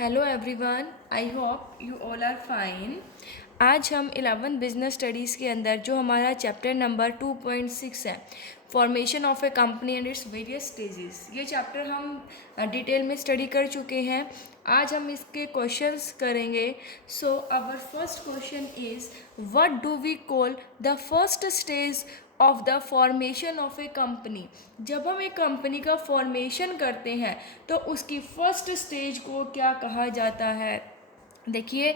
Hello everyone, I hope you all are fine. आज हम 11 business studies के अंदर जो हमारा चैप्टर नंबर 2.6 है, formation of a company and its various stages, ये चैप्टर हम डिटेल में स्टडी कर चुके हैं। आज हम इसके क्वेश्चंस करेंगे। So our first question is, what do we call the first stage of the formation of a company. जब हम एक कंपनी का फॉर्मेशन करते हैं तो उसकी फर्स्ट स्टेज को क्या कहा जाता है। देखिए,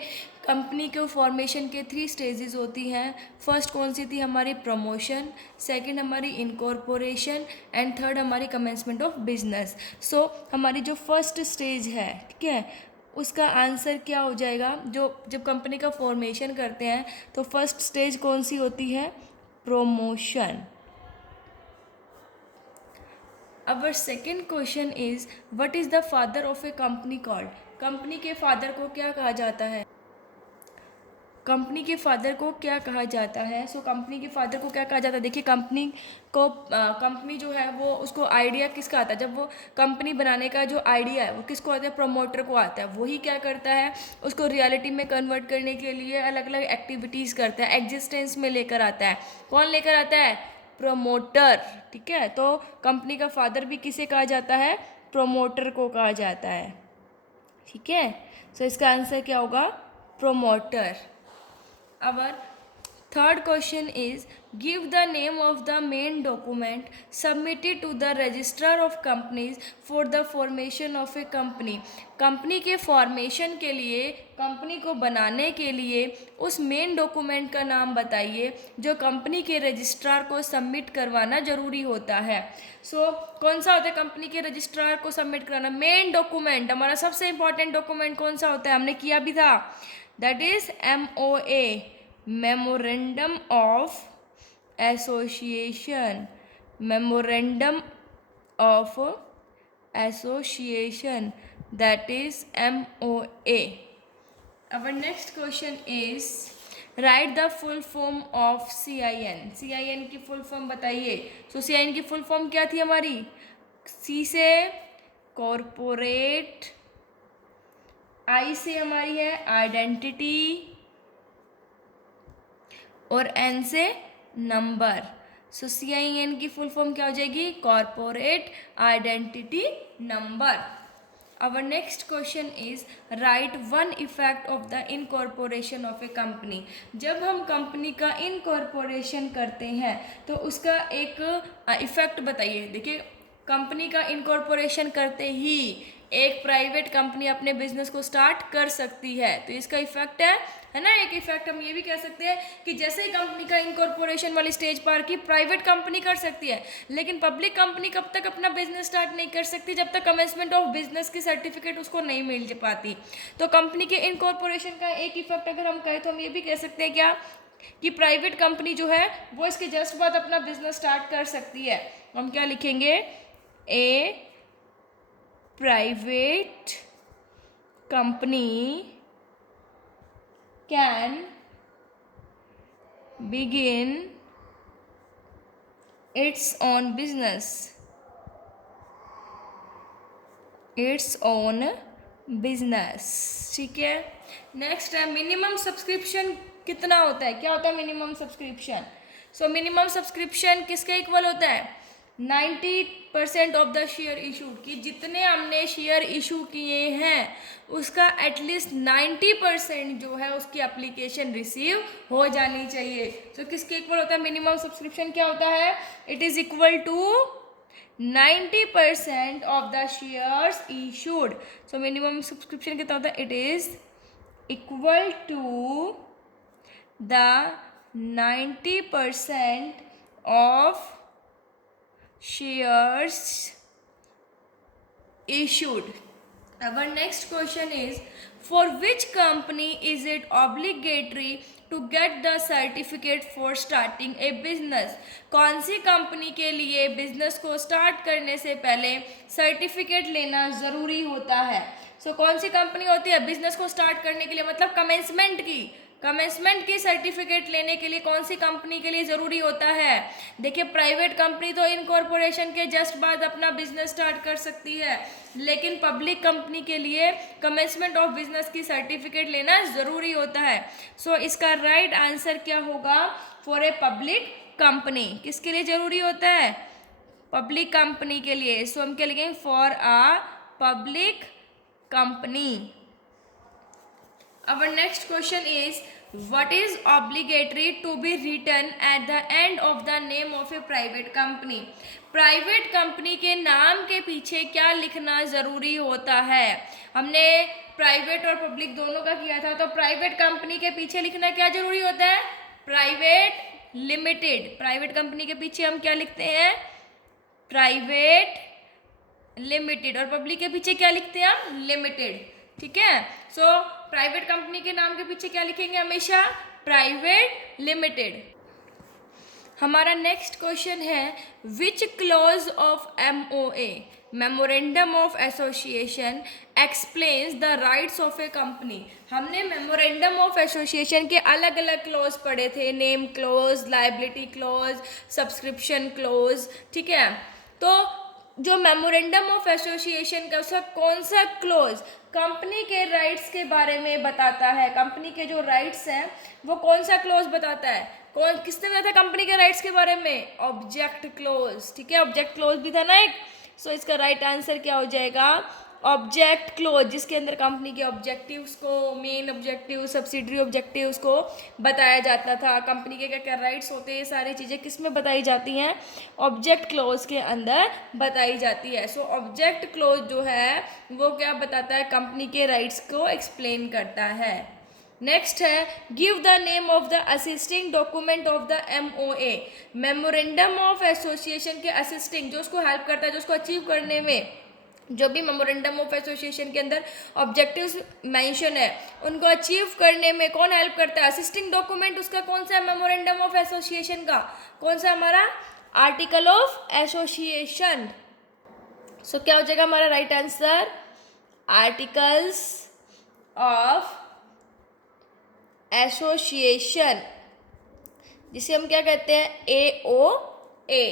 कंपनी के फॉर्मेशन के 3 स्टेजेस होती हैं। फर्स्ट कौन सी थी हमारी? प्रमोशन, सेकंड हमारी इनकॉर्पोरेशन एंड थर्ड हमारी कमेंसमेंट ऑफ बिजनेस। सो हमारी जो फर्स्ट स्टेज है, ठीक है, उसका आंसर क्या हो जाएगा? जब कंपनी का फॉर्मेशन करते हैं तो फर्स्ट स्टेज कौन सी होती है? promotion. Our second question is, what is the father of a company called? Company के फादर को क्या कहा जाता है? कंपनी के फादर को क्या कहा जाता है? कंपनी के फादर को क्या कहा जाता है? देखिए, कंपनी जो है वो, उसको आइडिया किसका आता है? जब वो कंपनी बनाने का जो आइडिया है वो किसको आता है? प्रमोटर को आता है। वही क्या करता है? उसको रियलिटी में कन्वर्ट करने के लिए अलग अलग एक्टिविटीज़ करता है, एग्जिस्टेंस में लेकर आता है। कौन लेकर आता है? प्रमोटर। ठीक है, तो कंपनी का फादर भी किसे कहा जाता है? प्रमोटर को कहा जाता है। ठीक है, इसका आंसर क्या होगा? Promoter. Our third question is, give the name of the main document submitted to the registrar of companies for the formation of a company. Company के फॉर्मेशन के लिए, कंपनी को बनाने के लिए उस मेन डॉक्यूमेंट का नाम बताइए जो कंपनी के रजिस्ट्रार को सबमिट करवाना जरूरी होता है। कौन सा होता है कंपनी के रजिस्ट्रार को सबमिट कराना? Main document. हमारा सबसे इंपॉर्टेंट डॉक्यूमेंट कौन सा होता है? हमने किया भी था, that is MOA, memorandum of association. Memorandum of association, that is MOA. Our next question is, write the full form of CIN. CIN की फुल फॉर्म बताइए। CIN की फुल फॉर्म क्या थी हमारी? C से कॉरपोरेट, I से हमारी है आइडेंटिटी और N से नंबर। CIN की फुल फॉर्म क्या हो जाएगी? Corporate identity number. Our next question is, write one effect of the incorporation of a company. जब हम कंपनी का इनकॉर्पोरेशन करते हैं तो उसका एक इफेक्ट बताइए। देखिए, कंपनी का इनकॉर्पोरेशन करते ही एक प्राइवेट कंपनी अपने बिजनेस को स्टार्ट कर सकती है, तो इसका इफेक्ट है ना। एक इफेक्ट हम ये भी कह सकते हैं कि जैसे ही कंपनी का इनकॉर्पोरेशन वाली स्टेज पार की, प्राइवेट कंपनी कर सकती है, लेकिन पब्लिक कंपनी कब तक अपना बिजनेस स्टार्ट नहीं कर सकती? जब तक कमेंसमेंट ऑफ बिजनेस की सर्टिफिकेट उसको नहीं मिल पाती। तो कंपनी के इनकॉर्पोरेशन का एक इफेक्ट अगर हम कहें तो हम ये भी कह सकते हैं क्या, कि प्राइवेट कंपनी जो है वो इसके जस्ट बाद अपना बिजनेस स्टार्ट कर सकती है। हम क्या लिखेंगे? A private company can begin its own business. ठीक है। नेक्स्ट है, मिनिमम सब्सक्रिप्शन कितना होता है? क्या होता है मिनिमम सब्सक्रिप्शन? मिनिमम सब्सक्रिप्शन किसके इक्वल होता है? 90% ऑफ द शेयर इशूड, की जितने हमने शेयर इशू किए हैं उसका एटलीस्ट 90% जो है उसकी एप्लीकेशन रिसीव हो जानी चाहिए। किसके इक्वल होता है मिनिमम सब्सक्रिप्शन? क्या होता है? It is equal to 90% of the shares issued. Minimum subscription कितना होता है? It is equal to the 90% of shares issued. Our next question is, for which company is it obligatory to get the certificate for starting a business? कौन सी company के लिए business को start करने से पहले सर्टिफिकेट लेना ज़रूरी होता है? कौन सी कंपनी होती है बिजनेस को स्टार्ट करने के लिए, मतलब कमेंसमेंट की? कमेंसमेंट की सर्टिफिकेट लेने के लिए कौन सी कंपनी के लिए ज़रूरी होता है? देखिए, प्राइवेट कंपनी तो इनकॉर्पोरेशन के जस्ट बाद अपना बिजनेस स्टार्ट कर सकती है, लेकिन पब्लिक कंपनी के लिए कमेंसमेंट ऑफ बिजनेस की सर्टिफिकेट लेना ज़रूरी होता है। सो इसका राइट आंसर क्या होगा? For a public company. किसके लिए ज़रूरी होता है? पब्लिक कंपनी के लिए। सो हम क्या लिखेंगे? For a public company. Our next question is, what is obligatory to be written at the end of the name of a private company? Private company के नाम के पीछे क्या लिखना ज़रूरी होता है? हमने प्राइवेट और पब्लिक दोनों का किया था, तो प्राइवेट कंपनी के पीछे लिखना क्या ज़रूरी होता है? Private limited. प्राइवेट कंपनी के पीछे हम क्या लिखते हैं? Private limited. और पब्लिक के पीछे क्या लिखते हैं हम? लिमिटेड। ठीक है। सो प्राइवेट कंपनी के नाम के पीछे क्या लिखेंगे? हमेशा प्राइवेट लिमिटेड। हमारा नेक्स्ट क्वेश्चन है, which clause of MOA memorandum of association explains the rights of a company? हमने मेमोरेंडम ऑफ एसोसिएशन के अलग अलग क्लॉज पढ़े थे, name clause, liability clause, subscription clause. ठीक है। तो जो मेमोरेंडम ऑफ एसोसिएशन का उसका कौन सा क्लोज कंपनी के राइट्स के बारे में बताता है? कंपनी के जो राइट्स हैं वो कौन सा क्लोज बताता है? किसने बताया था कंपनी के राइट्स के बारे में? Object close. ठीक है, ऑब्जेक्ट क्लोज भी था ना एक। सो इसका राइट आंसर क्या हो जाएगा? ऑब्जेक्ट क्लोज, जिसके अंदर कंपनी के ऑब्जेक्टिव्स को, मेन ऑब्जेक्टिव, सब्सिडरी ऑब्जेक्टिव्स को बताया जाता था। कंपनी के क्या क्या राइट्स होते हैं, ये सारी चीज़ें किस में बताई जाती हैं? ऑब्जेक्ट क्लोज के अंदर बताई जाती है। सो ऑब्जेक्ट क्लोज जो है वो क्या बताता है? कंपनी के राइट्स को एक्सप्लेन करता है। नेक्स्ट है, give the name of the assisting document of the MOA memorandum of association के असिस्टिंग, जो उसको हेल्प करता है, जो उसको अचीव करने में, जो भी मेमोरेंडम ऑफ एसोसिएशन के अंदर ऑब्जेक्टिव्स मेंशन है उनको अचीव करने में कौन हेल्प करता है? असिस्टिंग डॉक्यूमेंट उसका कौन सा है? मेमोरेंडम ऑफ एसोसिएशन का कौन सा? हमारा आर्टिकल ऑफ एसोसिएशन। सो क्या हो जाएगा हमारा right answer? Articles of association, जिसे हम क्या कहते हैं? AOA।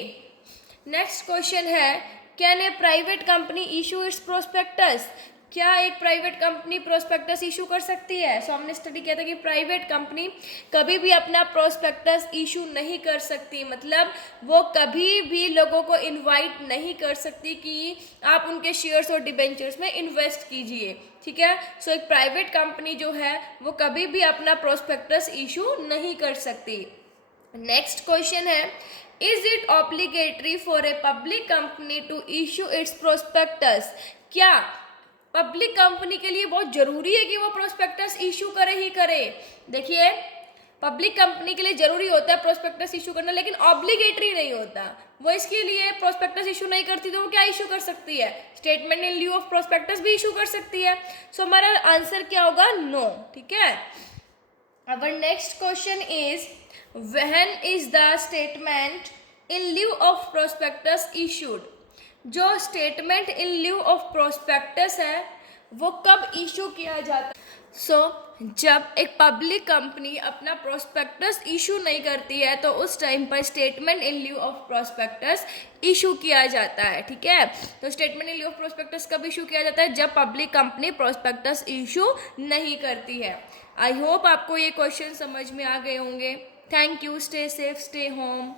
नेक्स्ट क्वेश्चन है, can a private company issue its prospectus? क्या एक प्राइवेट कंपनी प्रोस्पेक्टस इशू कर सकती है? सो हमने स्टडी किया था कि प्राइवेट कंपनी कभी भी अपना प्रोस्पेक्टस इशू नहीं कर सकती, मतलब वो कभी भी लोगों को इनवाइट नहीं कर सकती कि आप उनके शेयर्स और डिबेंचर्स में इन्वेस्ट कीजिए। ठीक है। सो एक प्राइवेट कंपनी जो है वो कभी भी अपना प्रोस्पेक्टस इशू नहीं कर सकती। नेक्स्ट क्वेश्चन है, is it obligatory for a public company to issue its prospectus? क्या पब्लिक कंपनी के लिए बहुत जरूरी है कि वो प्रोस्पेक्टस इशू करे ही करे? देखिए, पब्लिक कंपनी के लिए जरूरी होता है प्रोस्पेक्टस इशू करना, लेकिन ऑब्लिगेटरी नहीं होता। वो इसके लिए प्रोस्पेक्टस इशू नहीं करती तो वो क्या इशू कर सकती है? Statement in lieu of prospectus भी इशू कर सकती है। सो हमारा आंसर क्या होगा? नो। ठीक है। Our next question is, when is the statement in lieu of prospectus issued? जो statement in lieu of prospectus है वो कब इशू किया जाता है? जब एक पब्लिक कंपनी अपना प्रोस्पेक्टस इशू नहीं करती है तो उस टाइम पर statement in lieu of prospectus issue किया जाता है। ठीक है। तो statement in lieu of prospectus कब इशू किया जाता है? जब पब्लिक कंपनी प्रोस्पेक्टस इशू नहीं करती है। आई होप आपको ये क्वेश्चन समझ में आ गए होंगे। Thank you. Stay safe, stay home.